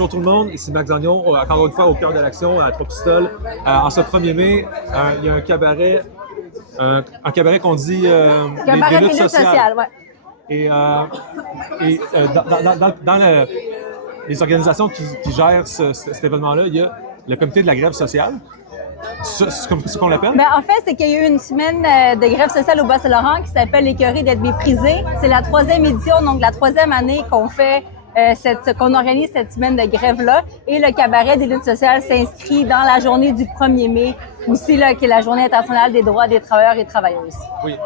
bonjour tout le monde, ici Max Gagnon, encore une fois au cœur de l'action à Trois-Pistoles. En ce 1er mai, il y a un cabaret qu'on dit cabaret des luttes sociales. Ouais. Et dans les organisations qui gèrent cet événement-là, il y a le comité de la grève sociale. C'est ce qu'on l'appelle? Ben, en fait, c'est qu'il y a eu une semaine de grève sociale au Bas-Saint-Laurent qui s'appelle Écœuré d'être méprisé. C'est la 3e édition, donc la 3e année qu'on fait qu'on organise cette semaine de grève-là. Et le cabaret des luttes sociales s'inscrit dans la journée du 1er mai, aussi là, qui est la journée internationale des droits des travailleurs et travailleuses. Oui.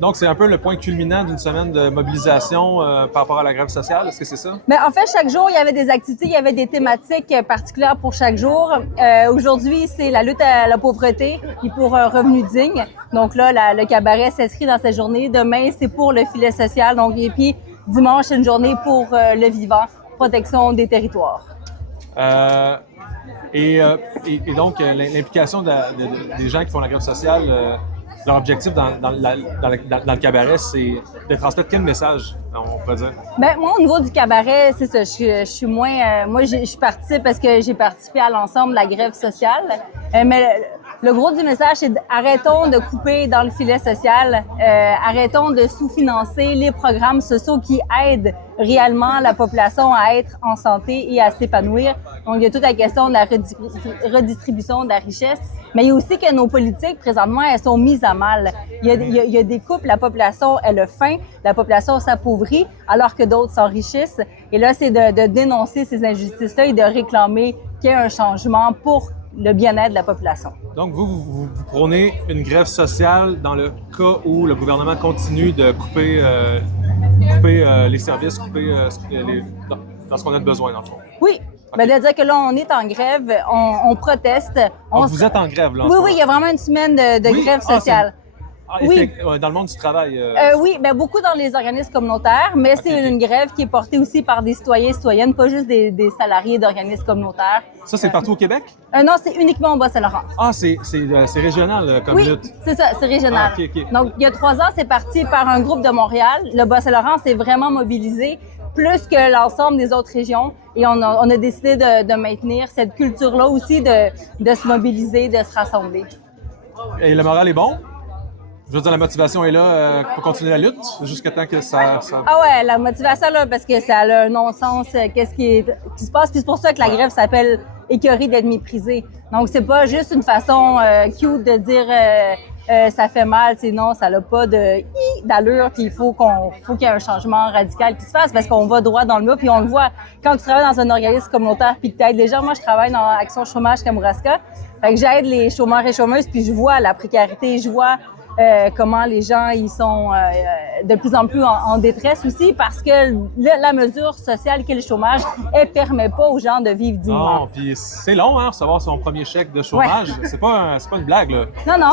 Donc, c'est un peu le point culminant d'une semaine de mobilisation par rapport à la grève sociale. Est-ce que c'est ça? Bien, en fait, chaque jour, il y avait des activités, il y avait des thématiques particulières pour chaque jour. Aujourd'hui, c'est la lutte à la pauvreté et pour un revenu digne. Donc là, le cabaret s'inscrit dans cette journée. Demain, c'est pour le filet social. Donc, et puis, dimanche, c'est une journée pour le vivant, protection des territoires. Et donc, l'implication des gens qui font la grève sociale, leur objectif dans le cabaret, c'est de transmettre quel message, on peut dire? Bien, moi, au niveau du cabaret, c'est ça. Je suis moins... moi, je participe parce que j'ai participé à l'ensemble de la grève sociale. Mais le gros du message, c'est arrêtons de couper dans le filet social. Arrêtons de sous-financer les programmes sociaux qui aident réellement la population à être en santé et à s'épanouir. Donc, il y a toute la question de la redistribution de la richesse. Mais il y a aussi que nos politiques, présentement, elles sont mises à mal. Il y a des coupes, la population, elle a faim, la population s'appauvrit, alors que d'autres s'enrichissent. Et là, c'est de dénoncer ces injustices-là et de réclamer qu'il y ait un changement pour le bien-être de la population. Donc, vous prônez une grève sociale dans le cas où le gouvernement continue de couper les services, dans ce qu'on a de besoin, dans le fond. Oui. Okay. Bien, de dire que là, on est en grève, on proteste. Vous êtes en grève, là? Oui, il y a vraiment une semaine de grève sociale. Oui. Dans le monde du travail? Oui, bien, beaucoup dans les organismes communautaires, mais c'est une grève qui est portée aussi par des citoyens et citoyennes, pas juste des salariés d'organismes communautaires. Ça, c'est partout au Québec? Non, c'est uniquement au Bas-Saint-Laurent. Ah, c'est régional comme lutte? Oui, c'est ça, c'est régional. Okay. Donc, il y a 3 ans, c'est parti par un groupe de Montréal. Le Bas-Saint-Laurent s'est vraiment mobilisé, plus que l'ensemble des autres régions. Et on a décidé de maintenir cette culture-là aussi, de se mobiliser, de se rassembler. Et le moral est bon? Je veux dire, la motivation est là pour continuer la lutte jusqu'à temps que ça... Ah ouais, la motivation, là, parce que ça a un non-sens, qu'est-ce qui se passe. Puis c'est pour ça que la grève s'appelle « Écœuré d'être méprisé ». Donc, c'est pas juste une façon cute de dire ça fait mal, non, ça n'a pas d'allure, puis il faut qu'il y ait un changement radical qui se fasse parce qu'on va droit dans le mur, puis on le voit quand tu travailles dans un organisme communautaire puis que tu aides les gens. Moi, je travaille dans Action Chômage Kamouraska, fait que j'aide les chômeurs et chômeuses, puis je vois la précarité, je vois comment les gens ils sont de plus en plus en détresse aussi parce que la mesure sociale qu'est le chômage, elle permet pas aux gens de vivre dignement. Non, puis c'est long, hein, recevoir son premier chèque de chômage. Ouais. C'est pas une blague, là. Non.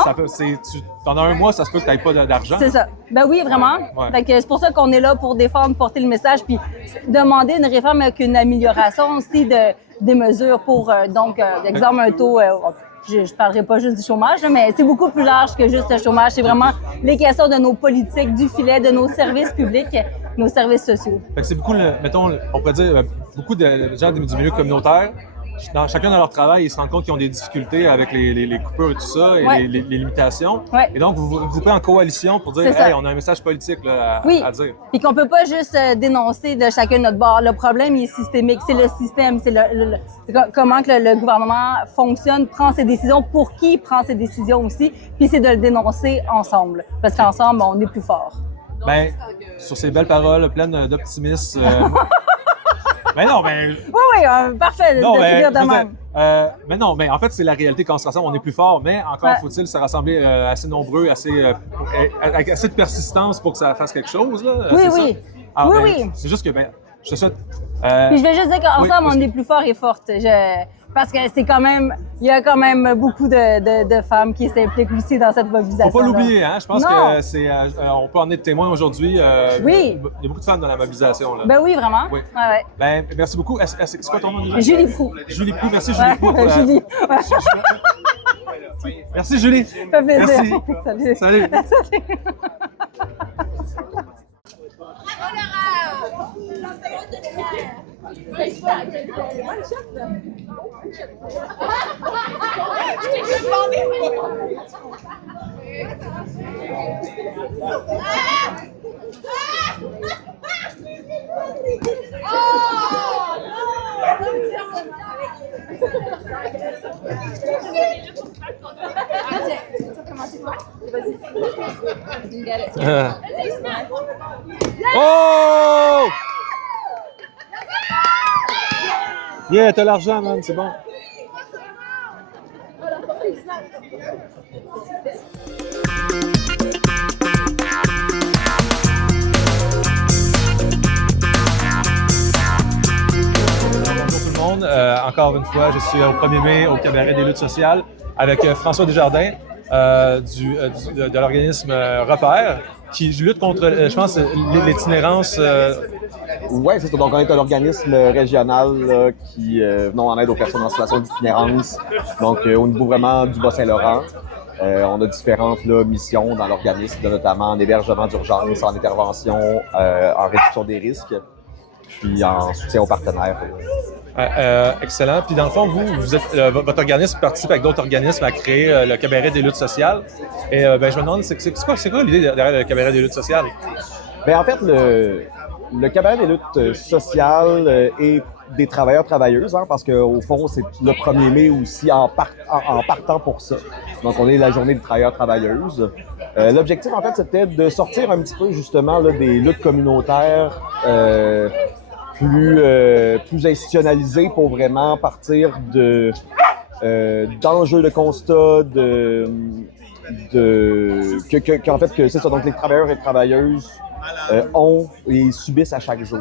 Pendant un mois, ça se peut que tu n'aies pas d'argent. C'est ça. Ben oui, vraiment. Ouais. Fait que c'est pour ça qu'on est là pour défendre, porter le message, puis demander une réforme avec une amélioration aussi des mesures pour, exemple, un taux... je ne parlerai pas juste du chômage, mais c'est beaucoup plus large que juste le chômage. C'est vraiment les questions de nos politiques, du filet, de nos services publics, nos services sociaux. Fait que c'est beaucoup, on pourrait dire, beaucoup de gens du milieu communautaire, dans chacun de leur travail, ils se rendent compte qu'ils ont des difficultés avec les coupures et tout ça, et ouais. les limitations. Ouais. Et donc, vous vous groupez en coalition pour dire, hey, on a un message politique là, à dire. Puis qu'on peut pas juste dénoncer de chacun notre bord. Le problème, il est systémique. C'est le système, c'est comment que le gouvernement fonctionne, prend ses décisions, pour qui il prend ses décisions aussi. Puis c'est de le dénoncer ensemble. Parce qu'ensemble, on est plus fort. Bien, sur ces belles paroles pleines d'optimisme... Mais non, mais... Oui, parfait, non, de dire de même. Mais non, mais en fait, c'est la réalité quand on se rassemble, on est plus fort, mais encore faut-il se rassembler assez nombreux, avec assez de persistance pour que ça fasse quelque chose. Là. Oui. Alors, oui. C'est juste que, je te souhaite... Puis je vais juste dire qu'ensemble, on est plus fort et forte. Parce que c'est quand même, il y a quand même beaucoup de femmes qui s'impliquent aussi dans cette mobilisation. Faut pas l'oublier, hein. Je pense que c'est, on peut en être témoin aujourd'hui. Oui. Il y a beaucoup de femmes dans la mobilisation, là. Ben oui, vraiment. Oui. Ouais. Ben, merci beaucoup. C'est quoi ton nom? Julie Proux. Julie Proux, merci Julie Proux. Julie. Merci Julie. Ça fait plaisir. Merci. Salut. Salut. Oh! Yeah, t'as l'argent, man, c'est bon. Bonjour tout le monde. Encore une fois, je suis au 1er mai au Cabaret des luttes sociales avec François Desjardins de l'organisme Repère qui lutte contre, je pense, l'itinérance. Oui, c'est ça. Donc, on est un organisme régional là, qui venons en aide aux personnes en situation d'itinérance. Donc, au niveau vraiment du Bas-Saint-Laurent, on a différentes là, missions dans l'organisme, notamment en hébergement d'urgence, en intervention, en réduction des risques, puis en soutien aux partenaires. Excellent. Puis dans le fond, vous êtes, votre organisme participe avec d'autres organismes à créer le Cabaret des luttes sociales. Et je me demande, c'est quoi l'idée derrière le Cabaret des luttes sociales? Bien, en fait, le Cabaret des luttes sociales et des travailleurs-travailleuses, hein, parce qu'au fond, c'est le 1er mai aussi en partant pour ça. Donc, on est la journée des travailleurs-travailleuses. L'objectif, en fait, c'était de sortir un petit peu, justement, là, des luttes communautaires plus institutionnalisées pour vraiment partir d'enjeux de constat, qu'en fait, que c'est ça. Donc, les travailleurs et travailleuses ont et subissent à chaque jour.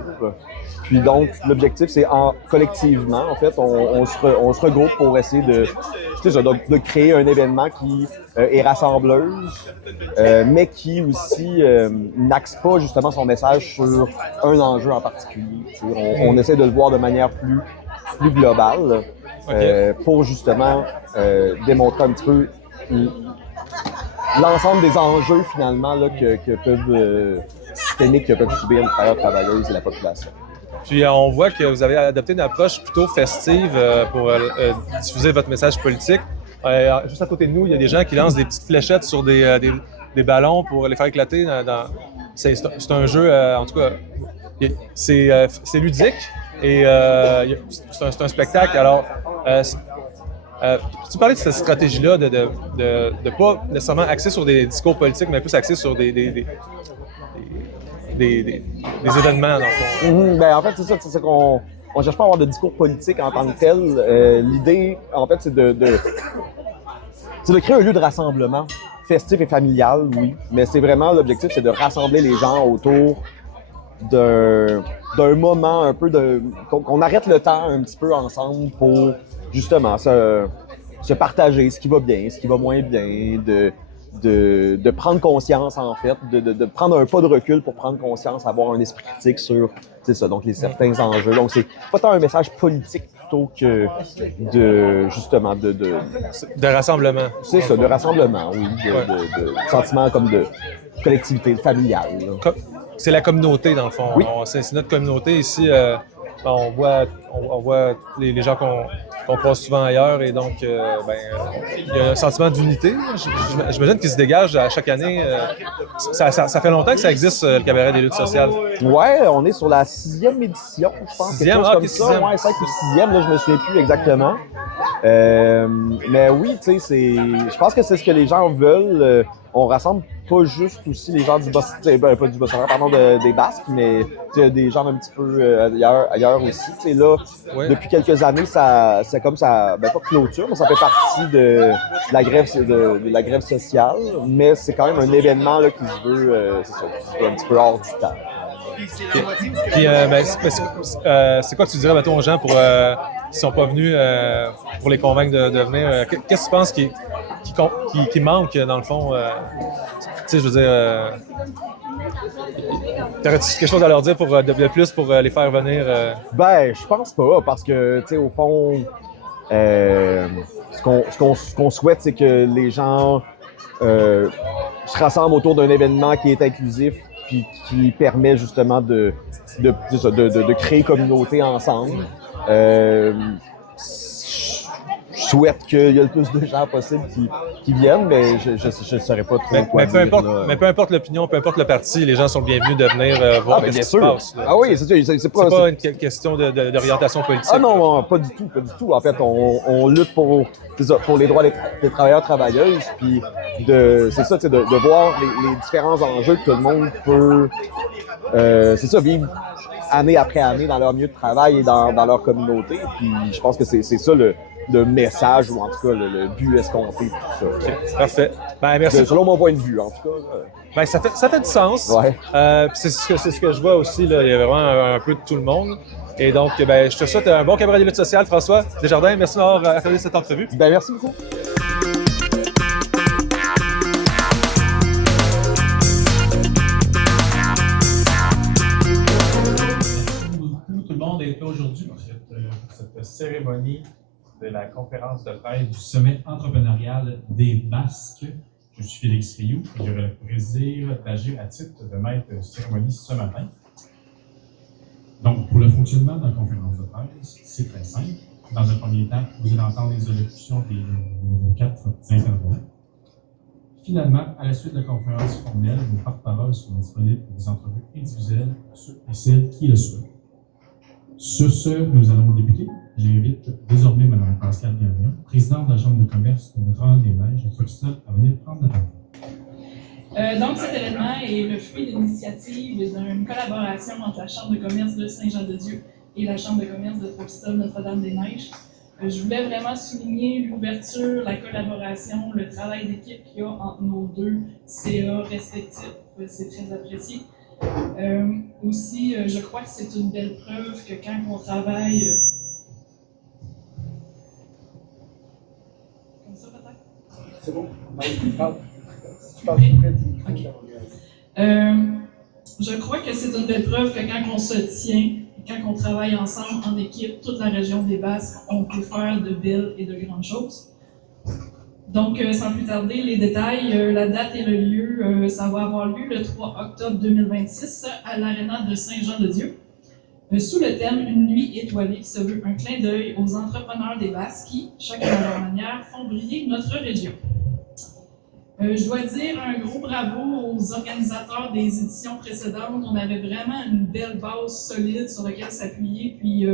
Puis donc, l'objectif, c'est collectivement, en fait, on se regroupe pour essayer de créer un événement qui est rassembleuse, mais qui aussi n'axe pas justement son message sur un enjeu en particulier. On essaie de le voir de manière plus globale pour justement démontrer un petit peu l'ensemble des enjeux finalement là, systémiques que peuvent subir les travailleurs-travailleuses et la population. Puis on voit que vous avez adopté une approche plutôt festive pour diffuser votre message politique. Juste à côté de nous, il y a des gens qui lancent des petites fléchettes sur des ballons pour les faire éclater. C'est un jeu, en tout cas, c'est ludique et c'est un spectacle. Alors, tu parlais de cette stratégie-là de pas nécessairement axer sur des discours politiques, mais plus axer sur des événements, dans le fond. Ben, en fait, c'est ça, c'est qu'on cherche pas à avoir de discours politique en tant que tel. L'idée, en fait, c'est de créer un lieu de rassemblement festif et familial, oui. Mais c'est vraiment, l'objectif, c'est de rassembler les gens autour d'un moment un peu qu'on arrête le temps un petit peu ensemble pour, justement, se partager ce qui va bien, ce qui va moins bien, de prendre conscience, en fait, de prendre un pas de recul pour prendre conscience, avoir un esprit critique sur, c'est ça, donc certains enjeux. Donc, c'est pas tant un message politique plutôt que justement, de rassemblement. C'est ça, de rassemblement, oui, de sentiment comme de collectivité familiale. C'est la communauté, dans le fond. Oui. C'est notre communauté ici. On voit les gens qu'on croise souvent ailleurs et donc il y a un sentiment d'unité. J'imagine qu'il se dégage à chaque année. Ça fait longtemps que ça existe, le Cabaret des luttes sociales. Ouais, on est sur la 6e édition, je pense. 6e, comme ça. Ouais, 5 ou 6e, là, je me souviens plus exactement. Mais oui, tu sais, je pense que c'est ce que les gens veulent. On rassemble pas juste aussi les gens du pas du Bas-Saint-Laurent, pardon, des Basques, mais des gens un petit peu ailleurs aussi. Tu sais, là, depuis quelques années, c'est comme ça, pas clôture, mais ça fait partie de la grève sociale, mais c'est quand même un événement là, qui se veut, un petit peu hors du temps. Puis, c'est quoi que tu dirais, mettons, aux gens pour qui sont pas venus pour les convaincre de venir? Qu'est-ce que tu penses qui manque, dans le fond? Tu sais, je veux dire, t'aurais-tu quelque chose à leur dire de plus pour les faire venir? Ben, je pense pas, parce que, tu sais, au fond, ce qu'on souhaite, c'est que les gens se rassemblent autour d'un événement qui est inclusif, puis qui permet justement de créer communauté ensemble. Je souhaite qu'il y ait le plus de gens possible qui viennent, mais je ne saurais pas trop quoi peu dire. Mais peu importe l'opinion, peu importe le parti, les gens sont bienvenus de venir voir ce qui se passe. Là. Ah oui, c'est pas une question d'orientation politique. Ah non, pas du tout. En fait, on lutte pour les droits des travailleurs-travailleuses, puis de voir les différents enjeux que tout le monde peut, vivre année après année dans leur milieu de travail et dans leur communauté. Puis je pense que c'est ça le message, ou en tout cas le but escompté de tout ça. Okay, parfait. Ben, merci. Selon mon point de vue, en tout cas. Ben, ça fait du sens. Ouais. C'est ce que je vois aussi. Là. Il y a vraiment un peu de tout le monde. Et donc, ben, je te souhaite un bon cabaret de lutte sociale, François Desjardins. Merci d'avoir accordé cette entrevue. Ben, merci beaucoup. Tout le monde est là aujourd'hui pour cette cérémonie de la conférence de presse du sommet entrepreneurial des Basques. Je suis Félix Rioux et j'aurai le plaisir d'agir à titre de maître de cérémonie ce matin. Donc, pour le fonctionnement de la conférence de presse, c'est très simple. Dans un premier temps, vous allez entendre les allocutions de nos 4 intervenants. Finalement, à la suite de la conférence formelle, vos porte-paroles seront disponibles pour des entrevues individuelles pour ceux et celles qui le souhaitent. Sur ce, nous allons débuter. J'invite désormais Mme Pascale Gagnon, présidente de la Chambre de commerce de Notre-Dame-des-Neiges, à Foxton, à venir prendre la parole. Donc, cet événement est le fruit d'une initiative et d'une collaboration entre la Chambre de commerce de Saint-Jean-de-Dieu et la Chambre de commerce de Foxton, Notre-Dame-des-Neiges. Je voulais vraiment souligner l'ouverture, la collaboration, le travail d'équipe qu'il y a entre nos deux CA respectifs. C'est très apprécié. Aussi, je crois que c'est une belle preuve que quand on travaille... Comme ça, peut-être? C'est bon. Tu parles près du micro. Je crois que c'est une belle preuve que quand on se tient, quand on travaille ensemble en équipe, toute la région des Basques, on peut faire de belles et de grandes choses. Donc, sans plus tarder, les détails, la date et le lieu, ça va avoir lieu le 3 octobre 2026 à l'Aréna de Saint-Jean-de-Dieu, sous le thème « Une nuit étoilée » qui se veut un clin d'œil aux entrepreneurs des Basques qui, chacun à leur manière, font briller notre région. Je dois dire un gros bravo aux organisateurs des éditions précédentes. On avait vraiment une belle base solide sur laquelle s'appuyer, puis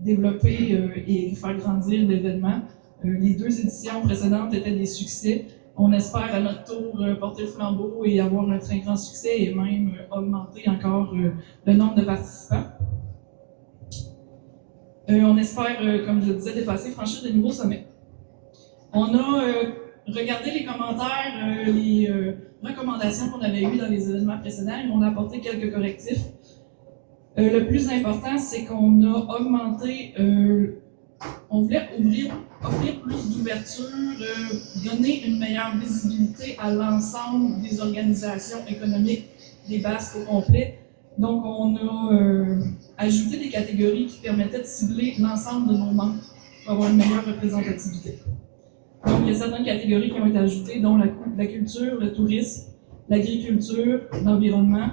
développer et faire grandir l'événement. Les 2 éditions précédentes étaient des succès. On espère à notre tour porter le flambeau et avoir un très grand succès et même augmenter encore le nombre de participants. On espère, comme je le disais, dépasser, franchir de nouveaux sommets. On a regardé les commentaires, les recommandations qu'on avait eues dans les événements précédents et on a apporté quelques correctifs. Le plus important, c'est qu'on a augmenté, on voulait offrir plus d'ouverture, donner une meilleure visibilité à l'ensemble des organisations économiques des Basques au complet. Donc, on a ajouté des catégories qui permettaient de cibler l'ensemble de nos membres pour avoir une meilleure représentativité. Donc, il y a certaines catégories qui ont été ajoutées, dont la culture, le tourisme, l'agriculture, l'environnement,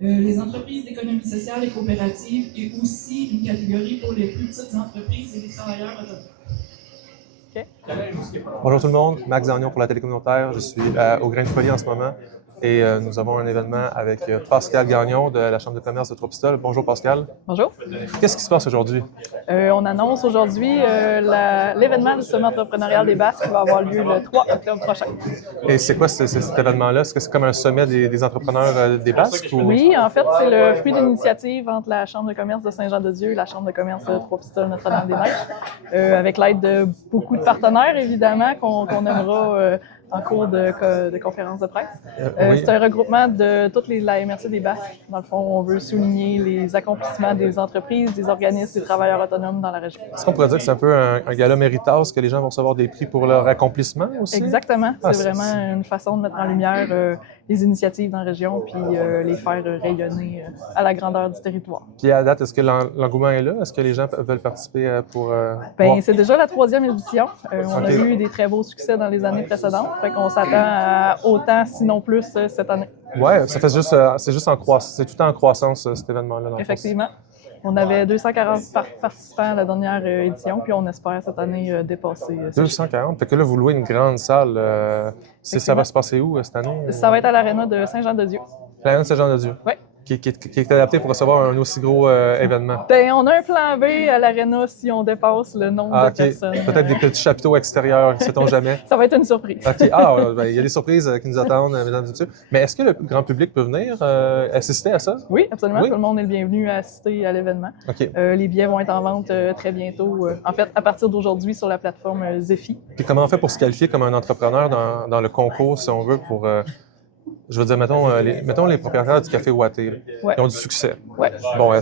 les entreprises d'économie sociale et coopérative, et aussi une catégorie pour les plus petites entreprises et les travailleurs autonomes. Okay. Bonjour tout le monde, Max Gagnon pour la télé communautaire. Je suis au Grain de Folie en ce moment et nous avons un événement avec Pascale Gagnon de la Chambre de commerce de Trois-Pistoles. Bonjour Pascale. Bonjour. Qu'est-ce qui se passe aujourd'hui? On annonce aujourd'hui l'événement du sommet entrepreneurial des Basques qui va avoir lieu le 3 octobre prochain. Et c'est quoi cet événement-là? Est-ce que c'est comme un sommet des entrepreneurs des Basques? Ou... Oui, en fait, c'est le fruit d'une initiative entre la Chambre de commerce de Saint-Jean-de-Dieu et la Chambre de commerce de Trois-Pistoles Notre-Dame-des-Neiges, avec l'aide de beaucoup de partenaires, évidemment, qu'on aimera en cours de conférence de presse. Oui. C'est un regroupement de toute la MRC des Basques. Dans le fond, on veut souligner les accomplissements des entreprises, des organismes, des travailleurs autonomes dans la région. Est-ce qu'on pourrait dire que c'est un peu un gala méritas, que les gens vont recevoir des prix pour leur accomplissement aussi? Exactement. Ah, c'est vraiment une façon de mettre en lumière les initiatives dans la région puis les faire rayonner à la grandeur du territoire. Puis à date, est-ce que l'engouement est là? Est-ce que les gens veulent participer pour... C'est déjà la 3e édition. On a eu des très beaux succès dans les années précédentes. Fait qu'on s'attend à autant, sinon plus, cette année. Ouais, ça fait juste, c'est juste en croissance, c'est tout le temps en croissance cet événement-là. Dans le fond. Effectivement. On avait 240 participants à la dernière édition, puis on espère cette année dépasser. 240. Fait que là, vous louez une grande salle. Ça va se passer où cette année? Ça va être à l'aréna de Saint-Jean-de-Dieu. L'aréna Saint-Jean-de-Dieu. Oui. Qui est adapté pour recevoir un aussi gros événement. Ben, on a un plan B à l'aréna si on dépasse le nombre de personnes. Peut-être des petits chapiteaux extérieurs, sait-on jamais. Ça va être une surprise. OK. Il y a des surprises qui nous attendent, mesdames et messieurs. Mais est-ce que le grand public peut venir assister à ça? Oui, absolument. Oui? Tout le monde est le bienvenu à assister à l'événement. OK. Les billets vont être en vente très bientôt. En fait, à partir d'aujourd'hui sur la plateforme Zephy. Puis comment on fait pour se qualifier comme un entrepreneur dans le concours, si on veut, pour... je veux dire, mettons les propriétaires du Café Ouaté, là, Ouais. qui ont du succès. Ouais. Bon,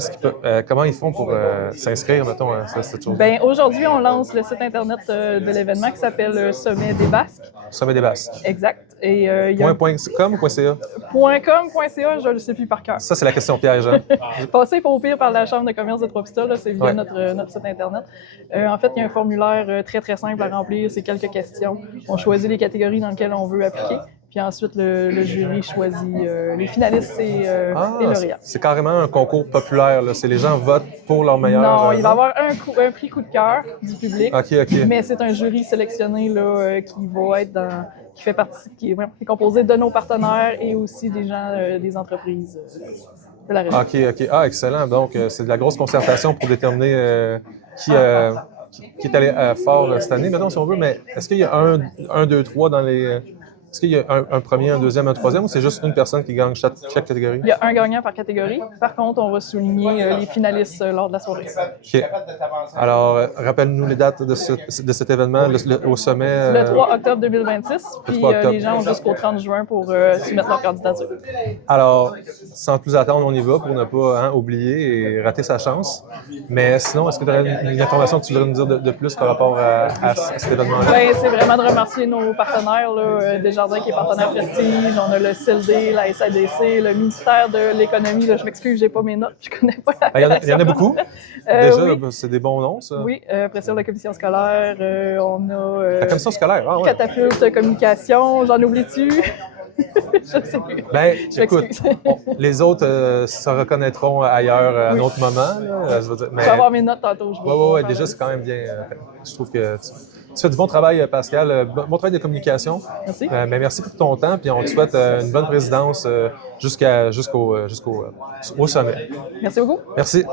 comment ils font pour s'inscrire, mettons, à cette chose? Ben, aujourd'hui, on lance le site Internet de l'événement qui s'appelle Sommet des Basques. Sommet des Basques. Exact. Et il y a .com ou .ca? .com.ca, je ne le sais plus par cœur. Ça, c'est la question piège. Hein? Passez au pire par la Chambre de commerce de Trois-Pistoles, c'est via Ouais. notre site Internet. En fait, il y a un formulaire très, très simple à remplir. C'est quelques questions. On choisit les catégories dans lesquelles on veut appliquer. Puis ensuite, le jury choisit les finalistes et lauréats. C'est carrément un concours populaire. Là. C'est les gens votent pour leur meilleur... Non, il va y avoir un prix coup de cœur du public. OK. Mais c'est un jury sélectionné là, qui va être qui fait partie, qui est composé de nos partenaires et aussi des gens des entreprises de la région. OK. Ah, excellent. Donc, c'est de la grosse concertation pour déterminer qui est allé fort cette année, maintenant, si on veut. Mais est-ce qu'il y a un, deux, trois dans les... Est-ce qu'il y a un premier, un deuxième, un troisième ou c'est juste une personne qui gagne chaque catégorie? Il y a un gagnant par catégorie. Par contre, on va souligner les finalistes lors de la soirée. OK. Alors, rappelle-nous les dates de cet événement au sommet. Le 3 octobre 2026. Puis 3 octobre. les gens ont jusqu'au 30 juin pour soumettre leur candidature. Alors, sans plus attendre, on y va pour ne pas oublier et rater sa chance. Mais sinon, est-ce que tu aurais une information que tu voudrais nous dire de plus par rapport à cet événement-là? Ben, c'est vraiment de remercier nos partenaires, là, Desjardins qui est partenaire Prestige, on a le CILD, la SADC, le ministère de l'Économie. Là, je m'excuse, j'ai pas mes notes, je connais pas la Il y en a beaucoup. Déjà, oui. c'est des bons noms, ça. Oui, après ça, la commission scolaire, on a La commission scolaire, ouais. Catapulte Communication, j'en oublie-tu? Je sais plus. Ben, Je écoute, m'excuse. les autres se reconnaîtront ailleurs à un Oui. autre moment. Là, je veux dire, Je vais avoir mes notes tantôt. Oui, déjà, c'est quand même bien. Je trouve que tu fais du bon travail, Pascal. Bon travail de communication. Merci. Mais merci pour ton temps, puis on te souhaite une bonne présidence jusqu'au au sommet. Merci beaucoup. Merci.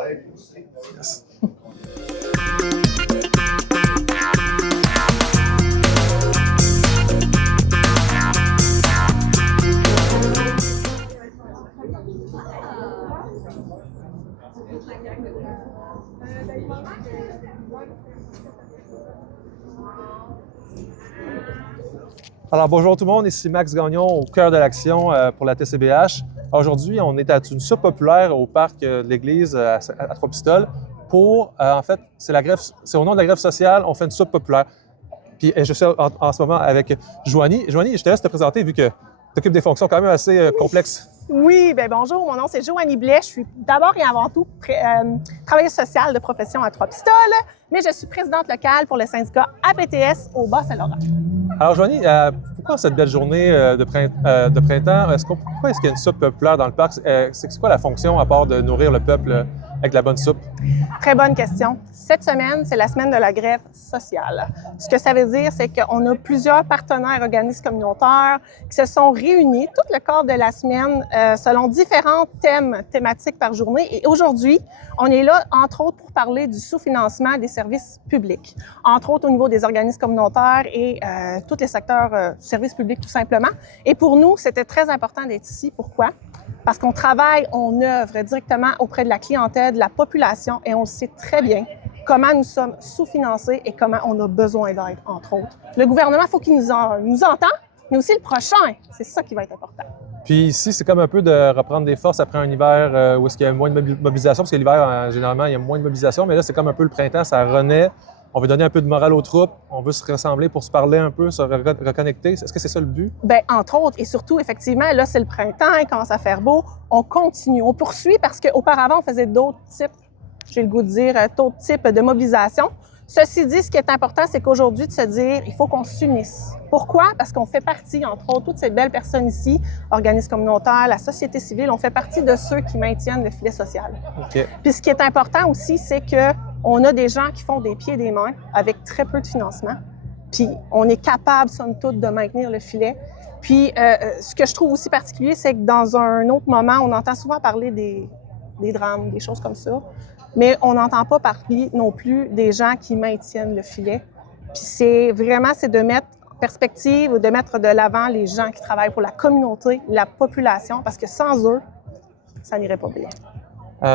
Alors bonjour tout le monde, ici Max Gagnon au cœur de l'action pour la TCBH. Aujourd'hui, on est à une soupe populaire au parc de l'église à Trois-Pistoles pour, en fait, c'est au nom de la grève sociale, on fait une soupe populaire. Puis je suis en ce moment avec Joanie. Joanie, je te laisse te présenter vu que tu occupes des fonctions quand même assez complexes. Oui, bien bonjour, mon nom c'est Joanie Blais. Je suis d'abord et avant tout travailleuse sociale de profession à Trois-Pistoles, mais je suis présidente locale pour le syndicat APTS au Bas-Saint-Laurent. Alors Joanie, pourquoi cette belle journée de printemps? Pourquoi est-ce qu'il y a une soupe populaire dans le parc? C'est quoi la fonction à part de nourrir le peuple avec la bonne soupe? Très bonne question. Cette semaine, c'est la semaine de la grève sociale. Ce que ça veut dire, c'est qu'on a plusieurs partenaires organismes communautaires qui se sont réunis tout le corps de la semaine selon différents thématiques par journée. Et aujourd'hui, on est là, entre autres, pour parler du sous-financement des services publics, entre autres au niveau des organismes communautaires et tous les secteurs services publics tout simplement. Et pour nous, c'était très important d'être ici. Pourquoi? Parce qu'on travaille, on œuvre directement auprès de la clientèle, de la population, et on sait très bien comment nous sommes sous-financés et comment on a besoin d'aide, entre autres. Le gouvernement, il faut qu'il nous entende, mais aussi le prochain. C'est ça qui va être important. Puis ici, c'est comme un peu de reprendre des forces après un hiver où est-ce qu'il y a moins de mobilisation, parce que l'hiver, généralement, il y a moins de mobilisation, mais là, c'est comme un peu le printemps, ça renaît. On veut donner un peu de morale aux troupes, on veut se rassembler pour se parler un peu, se reconnecter. Est-ce que c'est ça le but? Bien, entre autres, et surtout, effectivement, là, c'est le printemps, il commence à faire beau. On continue, on poursuit parce qu'auparavant, on faisait d'autres types, j'ai le goût de dire, d'autres types de mobilisation. Ceci dit, ce qui est important, c'est qu'aujourd'hui, de se dire, il faut qu'on s'unisse. Pourquoi? Parce qu'on fait partie, entre autres, toutes ces belles personnes ici, organismes communautaires, la société civile, on fait partie de ceux qui maintiennent le filet social. OK. Puis ce qui est important aussi, c'est que on a des gens qui font des pieds et des mains avec très peu de financement. Puis on est capable, somme toute, de maintenir le filet. Puis ce que je trouve aussi particulier, c'est que dans un autre moment, on entend souvent parler des drames, des choses comme ça, mais on n'entend pas parler non plus des gens qui maintiennent le filet. Puis c'est de mettre en perspective ou de mettre de l'avant les gens qui travaillent pour la communauté, la population, parce que sans eux, ça n'irait pas bien.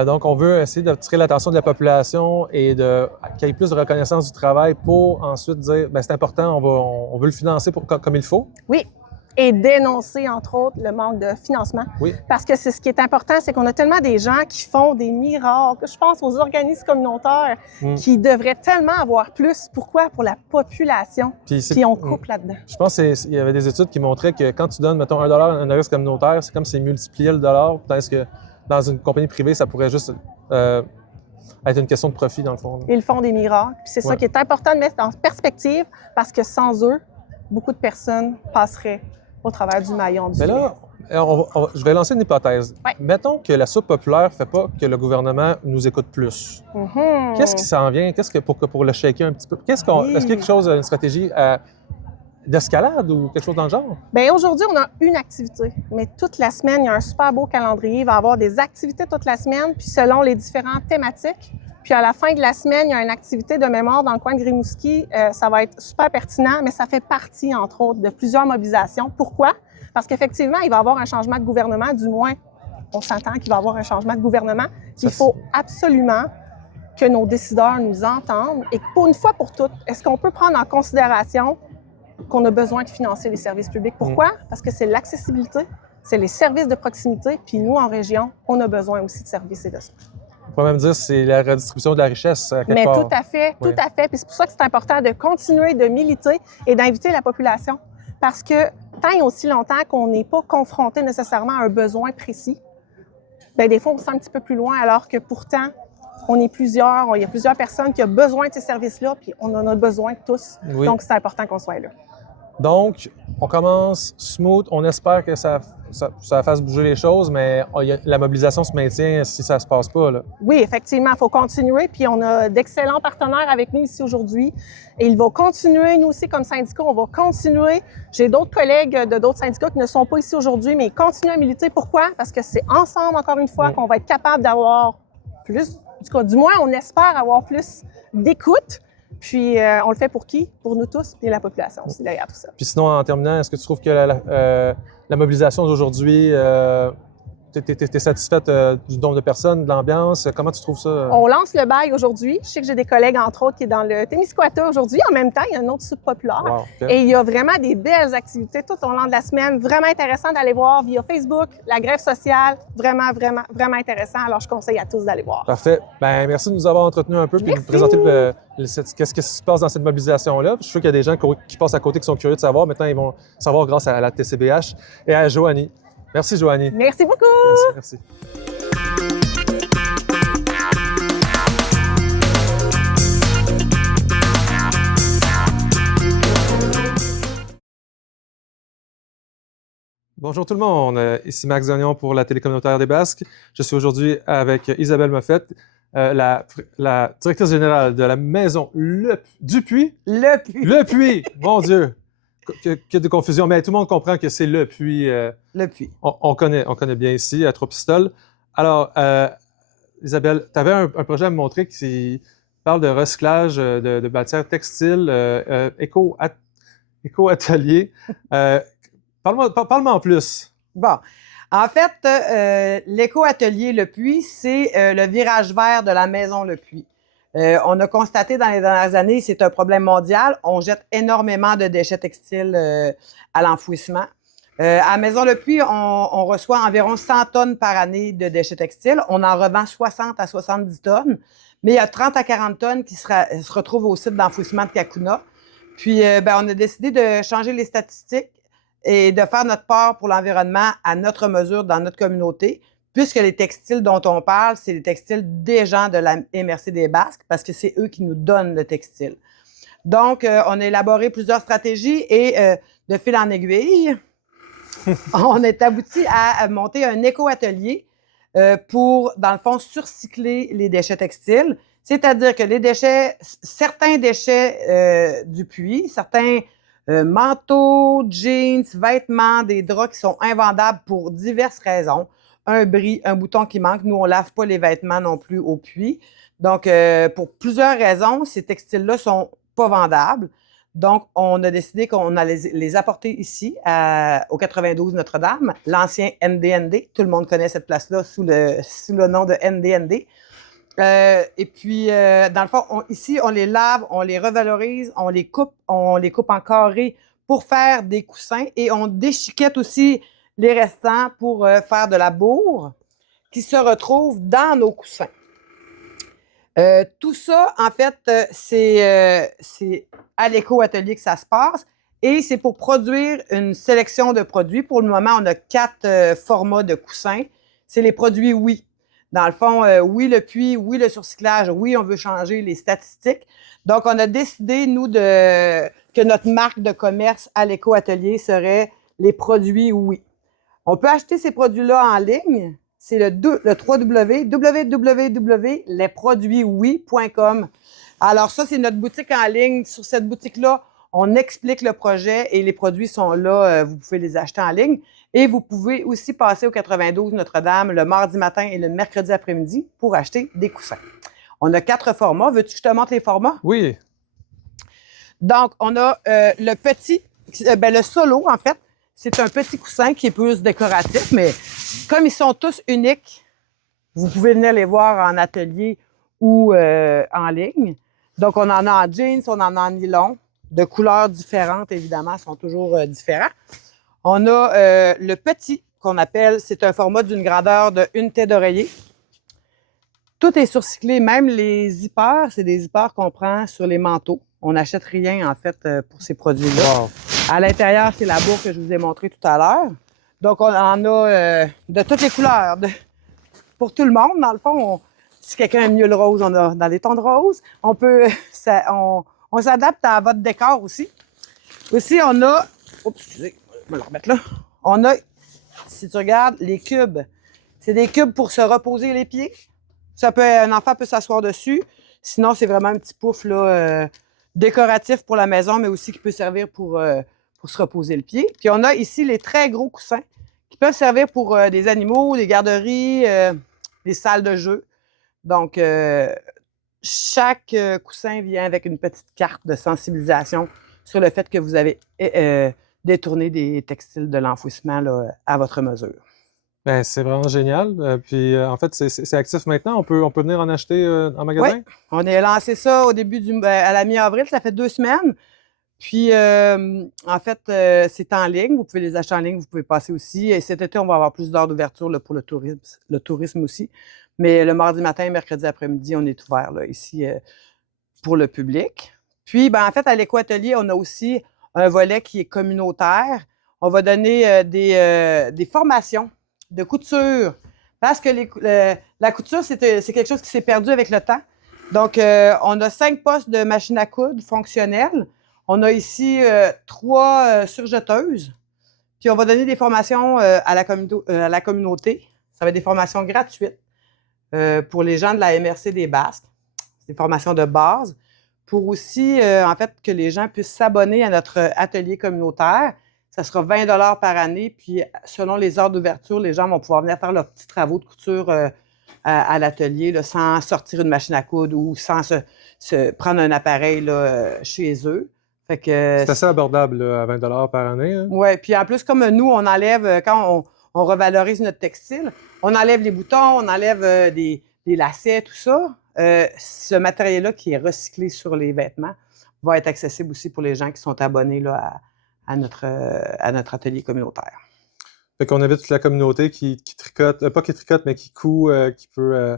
Donc, on veut essayer d'attirer l'attention de la population et qu'il y ait plus de reconnaissance du travail pour ensuite dire, bien, c'est important, on veut le financer comme il faut. Oui, et dénoncer, entre autres, le manque de financement. Oui. Parce que c'est ce qui est important, c'est qu'on a tellement des gens qui font des miracles. Je pense aux organismes communautaires qui devraient tellement avoir plus. Pourquoi? Pour la population. Puis on coupe là-dedans. Je pense qu'il y avait des études qui montraient que quand tu donnes, mettons, $1 à un organisme communautaire, c'est comme si c'est multiplié le dollar, tandis que dans une compagnie privée, ça pourrait juste être une question de profit, dans le fond. Là. Ils font des miracles. Puis c'est ça qui est important de mettre en perspective, parce que sans eux, beaucoup de personnes passeraient au travers du maillon du Mais là, je vais lancer une hypothèse. Ouais. Mettons que la soupe populaire ne fait pas que le gouvernement nous écoute plus. Qu'est-ce qui s'en vient? Pour le shaker un petit peu? Est-ce qu'il y a quelque chose, une stratégie d'escalade ou quelque chose dans le genre? Bien, aujourd'hui, on a une activité, mais toute la semaine, il y a un super beau calendrier. Il va y avoir des activités toute la semaine, puis selon les différentes thématiques. Puis à la fin de la semaine, il y a une activité de mémoire dans le coin de Rimouski. Ça va être super pertinent, mais ça fait partie, entre autres, de plusieurs mobilisations. Pourquoi? Parce qu'effectivement, il va y avoir un changement de gouvernement, du moins, on s'entend qu'il va y avoir un changement de gouvernement. Il faut absolument que nos décideurs nous entendent et pour une fois pour toutes, est-ce qu'on peut prendre en considération qu'on a besoin de financer les services publics? Pourquoi? Parce que c'est l'accessibilité, c'est les services de proximité, puis nous, en région, on a besoin aussi de services et de soins. On peut même dire que c'est la redistribution de la richesse, à quelque part. Tout à fait, tout à fait. Puis c'est pour ça que c'est important de continuer de militer et d'inviter la population. Parce que tant et aussi longtemps qu'on n'est pas confronté nécessairement à un besoin précis, bien, des fois, on se sent un petit peu plus loin, alors que pourtant, on est plusieurs, il y a plusieurs personnes qui ont besoin de ces services-là, puis on en a besoin tous. Oui. Donc, c'est important qu'on soit là. Donc, on commence smooth. On espère que ça fasse bouger les choses, mais la mobilisation se maintient si ça se passe pas, là. Oui, effectivement, il faut continuer. Puis on a d'excellents partenaires avec nous ici aujourd'hui. Et ils vont continuer, nous aussi, comme syndicats, on va continuer. J'ai d'autres collègues de d'autres syndicats qui ne sont pas ici aujourd'hui, mais ils continuent à militer. Pourquoi? Parce que c'est ensemble, encore une fois, qu'on va être capable d'avoir plus, du moins, on espère avoir plus d'écoute. Puis, on le fait pour qui? Pour nous tous et la population aussi derrière tout ça. Puis sinon, en terminant, est-ce que tu trouves que la mobilisation d'aujourd'hui, t'es satisfaite du nombre de personnes, de l'ambiance? Comment tu trouves ça? On lance le bail aujourd'hui. Je sais que j'ai des collègues, entre autres, qui sont dans le Témiscouata aujourd'hui. En même temps, il y a une autre soupe populaire. Wow, okay. Et il y a vraiment des belles activités tout au long de la semaine. Vraiment intéressant d'aller voir via Facebook, la grève sociale. Vraiment, vraiment, vraiment intéressant. Alors, je conseille à tous d'aller voir. Parfait. Bien, merci de nous avoir entretenu un peu et de nous présenter qu'est-ce qui se passe dans cette mobilisation-là. Je suis sûr qu'il y a des gens qui passent à côté qui sont curieux de savoir. Maintenant, ils vont savoir grâce à la TCBH et à Joanie. Merci, Joanie. Merci beaucoup. Merci. Bonjour tout le monde. Ici Max Gagnon pour la Télé communautaire des Basques. Je suis aujourd'hui avec Isabelle Moffett, la directrice générale de la maison du Puy. Le Puy! Mon Dieu! Que de confusion, mais tout le monde comprend que c'est le Puy. Le Puy. On connaît bien ici, à Trois-Pistoles. Alors, Isabelle, tu avais un projet à me montrer qui parle de recyclage de matières textiles, éco-atelier. Parle-moi en plus. Bon. En fait, l'éco-atelier Le Puy, c'est le virage vert de la maison Le Puy. On a constaté dans les dernières années, c'est un problème mondial. On jette énormément de déchets textiles à l'enfouissement. À Maison Le Puy, on reçoit environ 100 tonnes par année de déchets textiles. On en revend 60 à 70 tonnes, mais il y a 30 à 40 tonnes qui se retrouvent au site d'enfouissement de Kakuna. Puis, on a décidé de changer les statistiques et de faire notre part pour l'environnement à notre mesure dans notre communauté. puisque les textiles dont on parle, c'est les textiles des gens de la MRC des Basques, parce que c'est eux qui nous donnent le textile. Donc, on a élaboré plusieurs stratégies et de fil en aiguille, on est abouti à monter un éco-atelier pour, dans le fond, surcycler les déchets textiles. C'est-à-dire que les déchets, certains déchets du puits, certains manteaux, jeans, vêtements, des draps qui sont invendables pour diverses raisons. Un bris, un bouton qui manque. Nous, on lave pas les vêtements non plus au puits. Donc, pour plusieurs raisons, ces textiles-là sont pas vendables. Donc, on a décidé qu'on allait les apporter ici, au 92 Notre-Dame, l'ancien NDND. Tout le monde connaît cette place-là sous le nom de NDND. Et puis, dans le fond, ici, on les lave, on les revalorise, on les coupe en carrés pour faire des coussins et on déchiquette aussi les restants pour faire de la bourre qui se retrouve dans nos coussins. Tout ça, en fait, c'est à l'éco-atelier que ça se passe et c'est pour produire une sélection de produits. Pour le moment, on a 4 formats de coussins. C'est les produits oui. Dans le fond, oui, le puits, oui, le surcyclage, oui, on veut changer les statistiques. Donc, on a décidé, nous, que notre marque de commerce à l'éco-atelier serait les produits oui. On peut acheter ces produits-là en ligne. C'est le www.lesproduitsoui.com. Alors ça, c'est notre boutique en ligne. Sur cette boutique-là, on explique le projet et les produits sont là. Vous pouvez les acheter en ligne. Et vous pouvez aussi passer au 92 Notre-Dame le mardi matin et le mercredi après-midi pour acheter des coussins. On a 4 formats. Veux-tu que je te montre les formats? Oui. Donc, on a le petit, le solo, en fait. C'est un petit coussin qui est plus décoratif, mais comme ils sont tous uniques, vous pouvez venir les voir en atelier ou en ligne. Donc, on en a en jeans, on en a en nylon, de couleurs différentes, évidemment, sont toujours différents. On a le petit, qu'on appelle, c'est un format d'une grandeur de 1 tête d'oreiller. Tout est surcyclé, même les zippers, c'est des zippers qu'on prend sur les manteaux. On n'achète rien, en fait, pour ces produits-là. Wow. À l'intérieur, c'est la bourre que je vous ai montrée tout à l'heure. Donc, on en a de toutes les couleurs, pour tout le monde. Dans le fond, si quelqu'un aime mieux le rose, on a dans les tons de rose. On s'adapte à votre décor aussi. Aussi, on a... Oups, excusez, je vais le remettre là. On a, si tu regardes, les cubes. C'est des cubes pour se reposer les pieds. Un enfant peut s'asseoir dessus. Sinon, c'est vraiment un petit pouf là, décoratif pour la maison, mais aussi qui peut servir pour se reposer le pied. Puis on a ici les très gros coussins qui peuvent servir pour des animaux, des garderies, des salles de jeu. Donc, chaque coussin vient avec une petite carte de sensibilisation sur le fait que vous avez détourné des textiles de l'enfouissement là, à votre mesure. Ben, c'est vraiment génial. Puis, en fait, c'est actif maintenant. On peut venir en acheter en magasin? Oui, on a lancé ça au début à la mi-avril. Ça fait 2 semaines. Puis, en fait, c'est en ligne. Vous pouvez les acheter en ligne. Vous pouvez passer aussi. Et cet été, on va avoir plus d'heures d'ouverture là, pour le tourisme aussi. Mais le mardi matin et mercredi après-midi, on est ouvert là, ici pour le public. Puis, ben, en fait, à l'éco-atelier, on a aussi un volet qui est communautaire. On va donner des formations de couture. Parce que la couture, c'est quelque chose qui s'est perdu avec le temps. Donc, on a 5 postes de machine à coudre fonctionnelles. On a ici 3 surjeteuses. Puis, on va donner des formations à la communauté. Ça va être des formations gratuites pour les gens de la MRC des Basques. C'est des formations de base pour aussi, en fait, que les gens puissent s'abonner à notre atelier communautaire. Ça sera 20 $ par année. Puis, selon les heures d'ouverture, les gens vont pouvoir venir faire leurs petits travaux de couture à l'atelier là, sans sortir une machine à coudre ou sans se prendre un appareil là, chez eux. Fait que, c'est assez abordable là, à 20 $ par année. Hein? Oui. Puis, en plus, comme nous, on enlève, quand on revalorise notre textile, on enlève les boutons, on enlève des lacets, tout ça. Ce matériel-là qui est recyclé sur les vêtements va être accessible aussi pour les gens qui sont abonnés là, à notre atelier communautaire. Fait qu'on invite toute la communauté qui tricote, pas qui tricote, mais qui coud, qui peut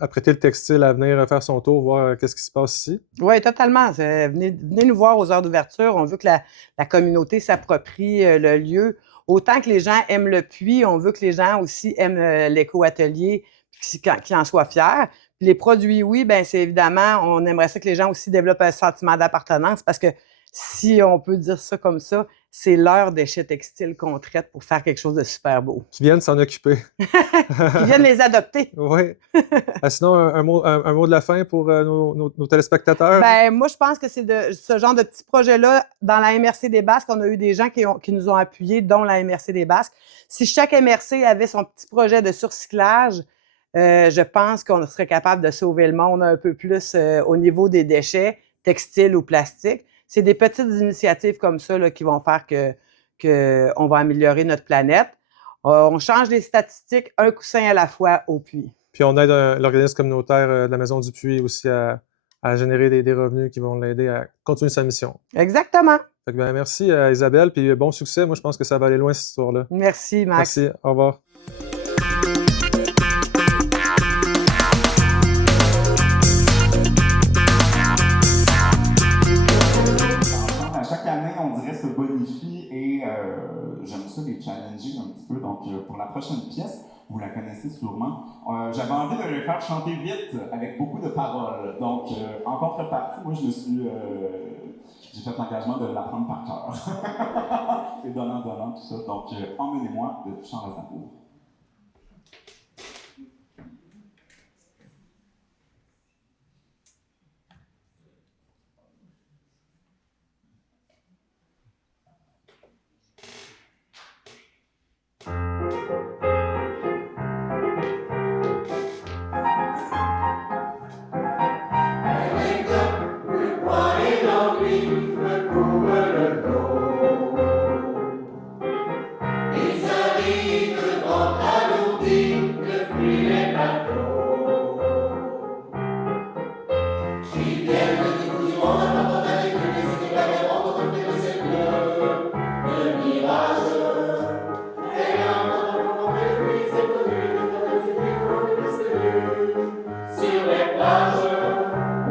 apprêter le textile à venir faire son tour, voir qu'est-ce qui se passe ici. Oui, totalement. Venez nous voir aux heures d'ouverture. On veut que la communauté s'approprie le lieu. autant que les gens aiment le puits, on veut que les gens aussi aiment l'éco-atelier, qu'ils en soient fiers. Puis les produits, oui, bien, c'est évidemment, on aimerait ça que les gens aussi développent un sentiment d'appartenance parce que si on peut dire ça comme ça, c'est leurs déchets textiles qu'on traite pour faire quelque chose de super beau. Qui viennent s'en occuper. Qui viennent les adopter. Oui. Sinon, un mot de la fin pour nos téléspectateurs? Ben, moi, je pense que c'est de ce genre de petits projets-là. Dans la MRC des Basques, on a eu des gens qui nous ont appuyés, dont la MRC des Basques. Si chaque MRC avait son petit projet de surcyclage, je pense qu'on serait capable de sauver le monde un peu plus au niveau des déchets textiles ou plastiques. C'est des petites initiatives comme ça là, qui vont faire qu'on va améliorer notre planète. On change les statistiques un coussin à la fois au puits. Puis on aide l'organisme communautaire de la Maison du Puits aussi à générer des revenus qui vont l'aider à continuer sa mission. Exactement. Fait que, merci Isabelle, puis bon succès. Moi, je pense que ça va aller loin cette histoire-là. Merci Max. Merci, au revoir. Chaque année, on dirait se bonifie et j'aime ça les challenger un petit peu. Donc, pour la prochaine pièce, vous la connaissez sûrement, j'avais envie de les faire chanter vite avec beaucoup de paroles. Donc, en contrepartie, moi, j'ai fait l'engagement de l'apprendre par cœur. C'est donnant, tout ça. Donc, emmenez-moi de Charles Aznavour.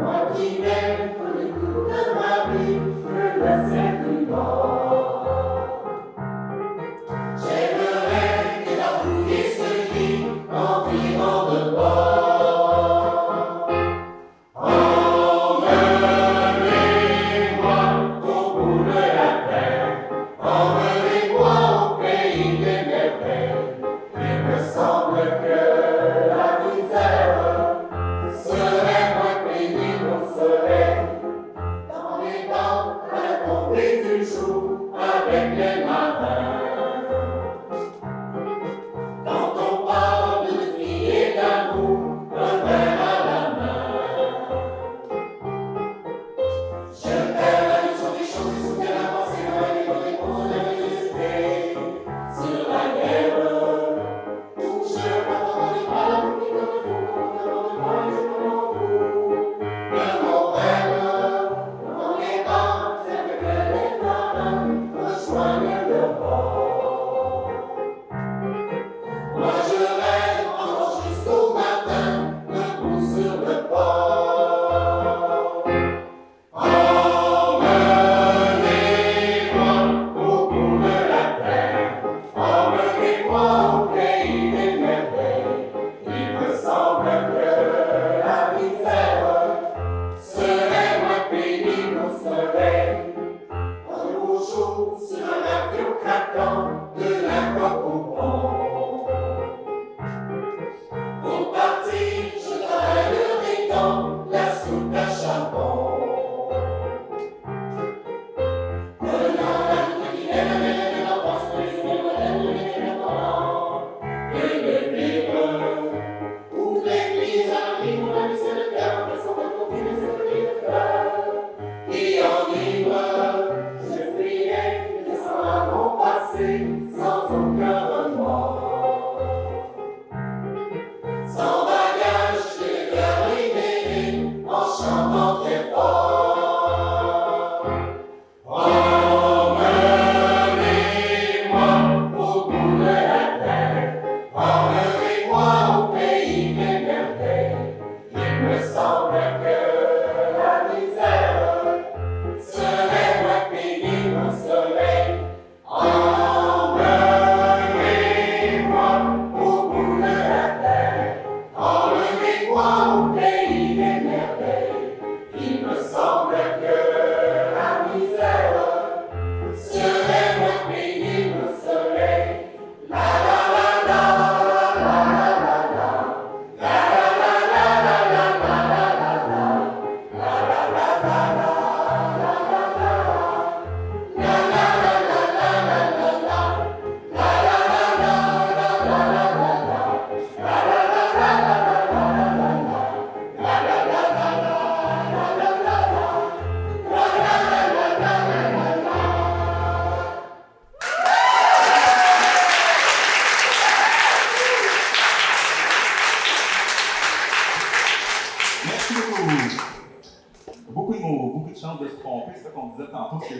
Moi qui m'aime pour le coup de ma vie, me laisse être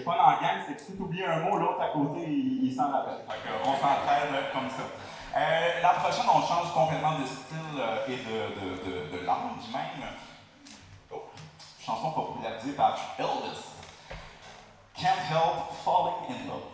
fun en gang, c'est que si tu oublies un mot, l'autre à côté, il s'en rappelle. Fait qu'on s'entraîne comme ça. La prochaine, on change complètement de style et de langue même. Oh, chanson popularisée par Elvis. Can't Help Falling in Love.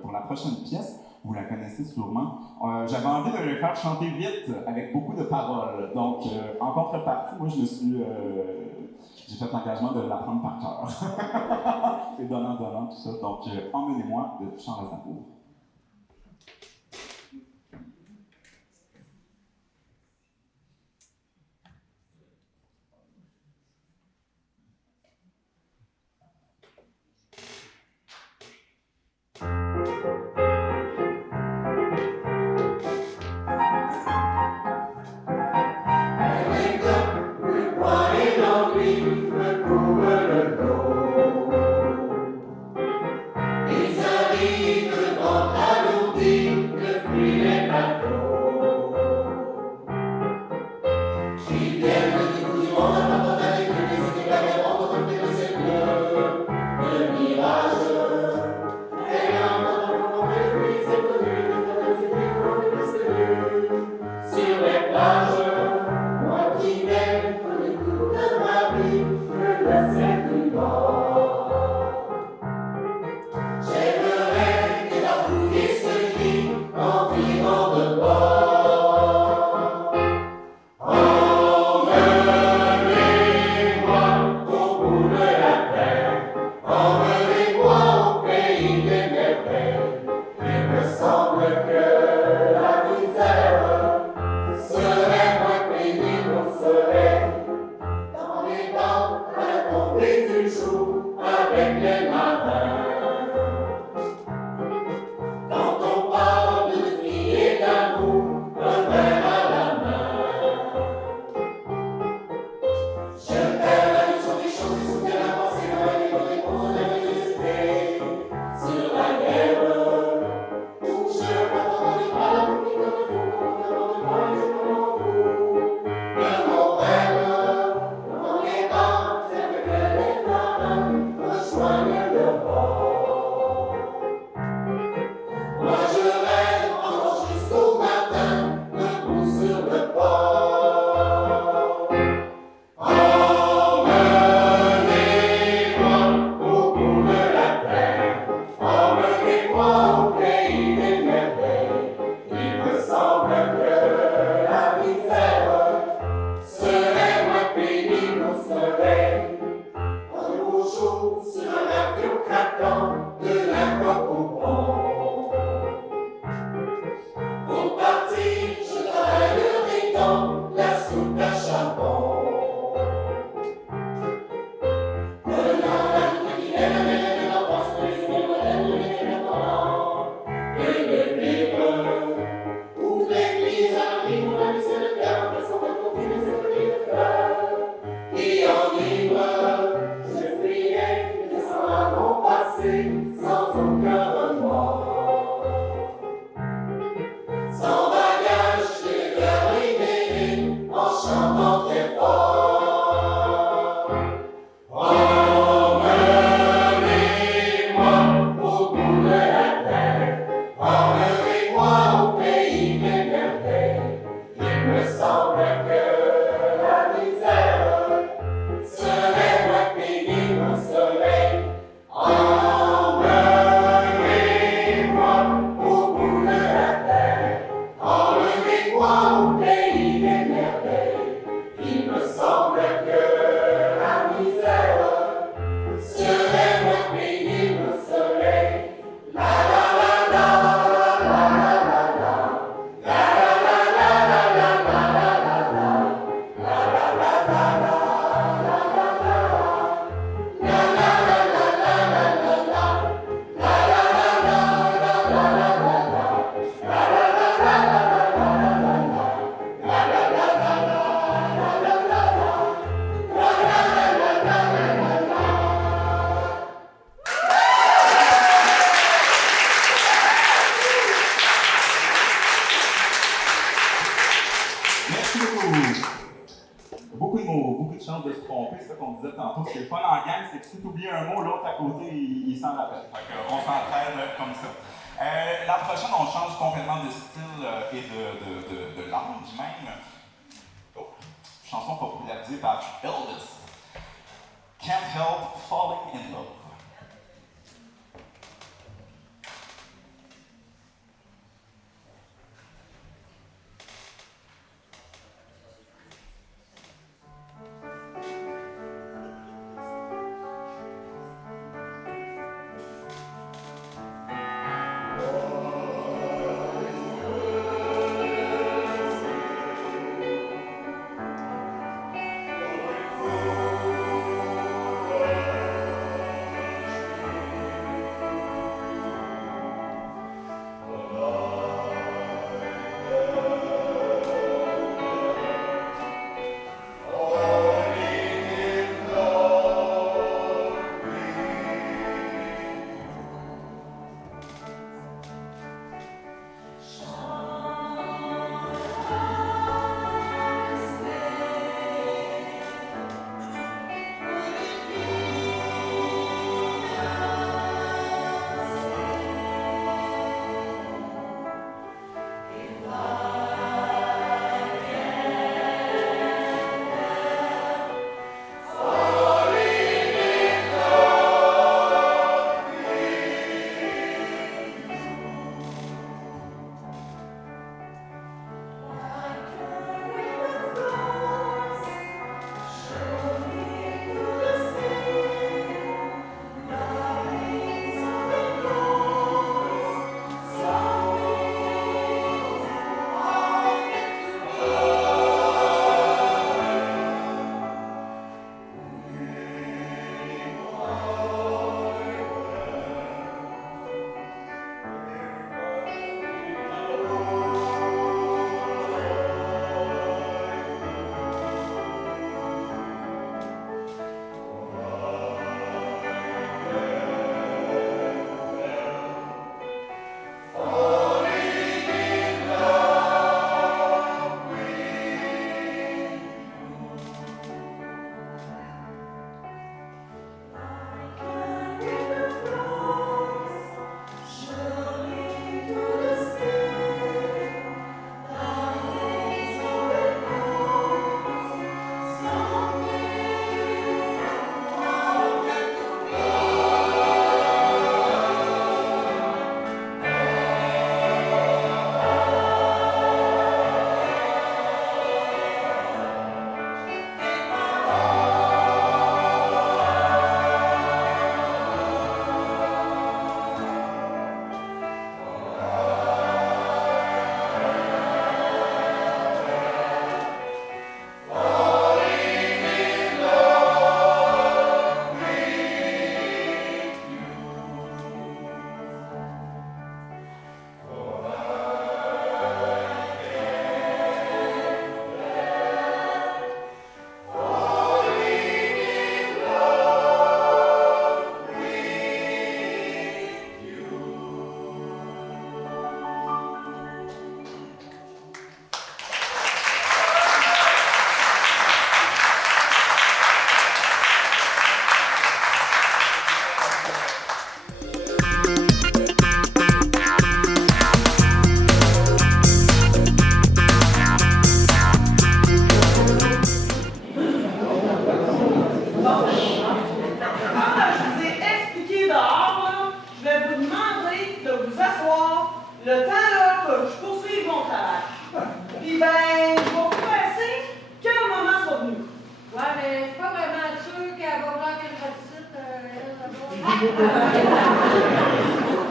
Pour la prochaine pièce, vous la connaissez sûrement, j'avais envie de le faire chanter vite avec beaucoup de paroles. Donc, en contrepartie, moi, j'ai fait l'engagement de l'apprendre par cœur. C'est donnant, tout ça. Donc, emmenez-moi de Charles Aznavour. It's a little me rappelle. On s'entraîne comme ça. La prochaine, on change complètement de style et de langue même. Oh, chanson popularisée par Elvis. Can't Help Falling in Love.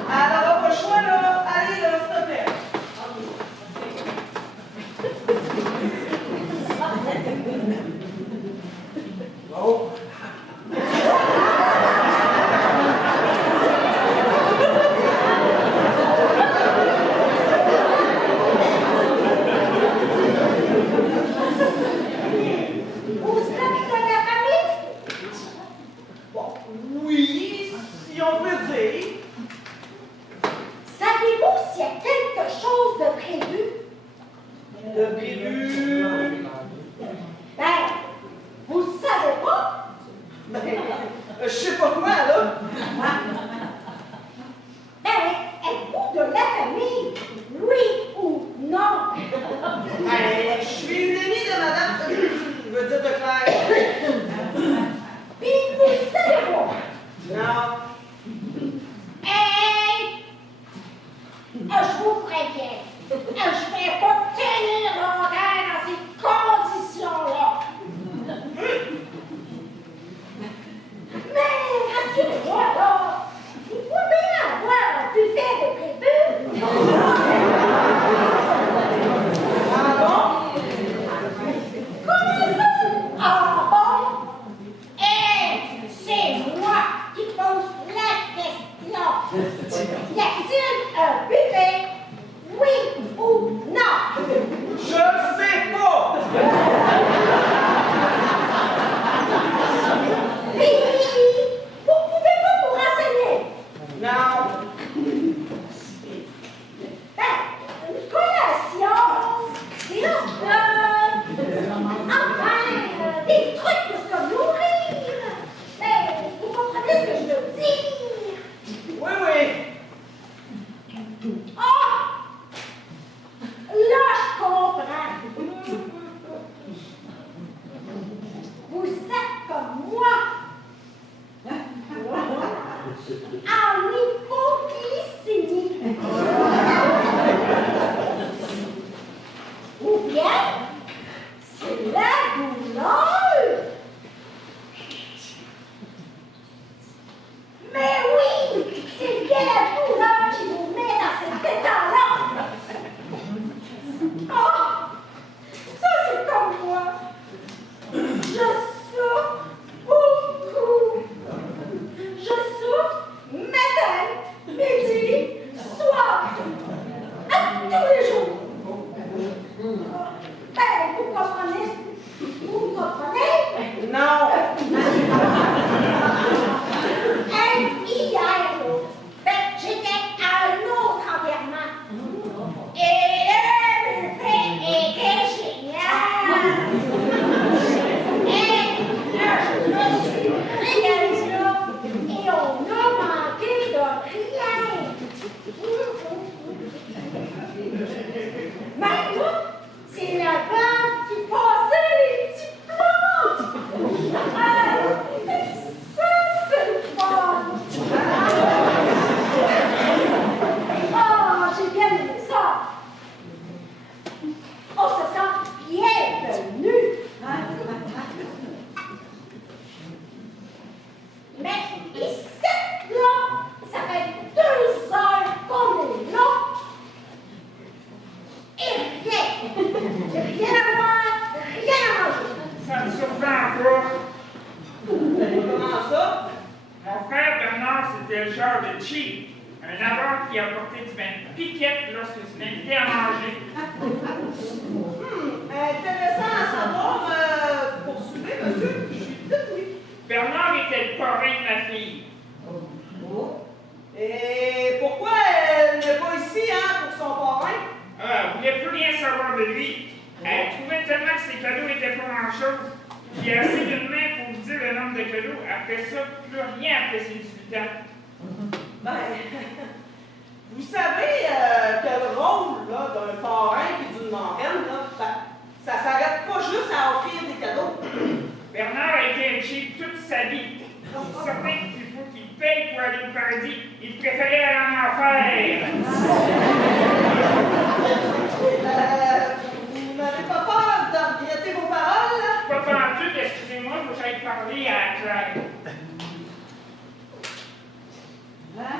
Alors, on va le choix, là. Allez, là, s'il te plaît. Oh. Oui, si on peut dire. Savez-vous s'il y a quelque chose de prévu? De prévu? Ben, vous le savez pas? Je sais pas quoi, là. Y a-t-il un buffet? Oui ou non? Je sais pas! Oui, vous pouvez pas vous renseigner. Non. Ben, une collation, des hot dogs, enfin, des trucs pour se nourrir. Mais vous comprenez ce que je veux dire? Oui, oui. Ah! Là, je comprends. Vous êtes comme moi. En hypoglycémie. Ou bien, c'est la douleur. Mais oui, c'est bien la douleur qui vous met dans cet état-là. Ah! Ça, c'est comme moi. Je souffre beaucoup. Je souffre matin, midi, soir. À tous les jours. Ben, vous comprenez? Vous comprenez? Non. Hey, hier, ben, j'étais à un autre enterrement. Et le buffet était génial. Et là, je me suis régalée là. Et on a manqué de rien. Maintenant, c'est la femme qui passait les petits plats. Ça, c'est le fun. Oh, j'ai bien aimé ça. On se sent bienvenu. Mais ici, là, ça fait 2 heures qu'on est là. Et rien. Rien à boire, rien à manger. Ça me surprend pas. Comment ça? Mon frère Bernard, c'était le genre de cheap. Un avare qui apportait du vin de piquette lorsque tu l'invitais à manger. Intéressant à savoir. Poursuivez, monsieur. Je suis toute oui. Bernard était le parrain de ma fille. Oh. Et pourquoi elle n'est pas ici, hein, pour son parrain? Elle voulait plus rien savoir de lui. Elle trouvait tellement que ses cadeaux étaient pas grand-chose. J'ai assez d'une main pour vous dire le nombre de cadeaux. Après ça, plus rien après ses 18 ans. Ben, vous savez que le rôle là, d'un parrain et d'une marraine, là, ça s'arrête pas juste à offrir des cadeaux. Bernard a été un cheap toute sa vie. Je suis certain qu'il faut qu'il paye pour aller au paradis. Il préférait aller en enfer. Vous n'avez pas peur de regretter vos paroles, là? Pas pantoute, excusez-moi, il faut que j'aille parler à Claire. Hein?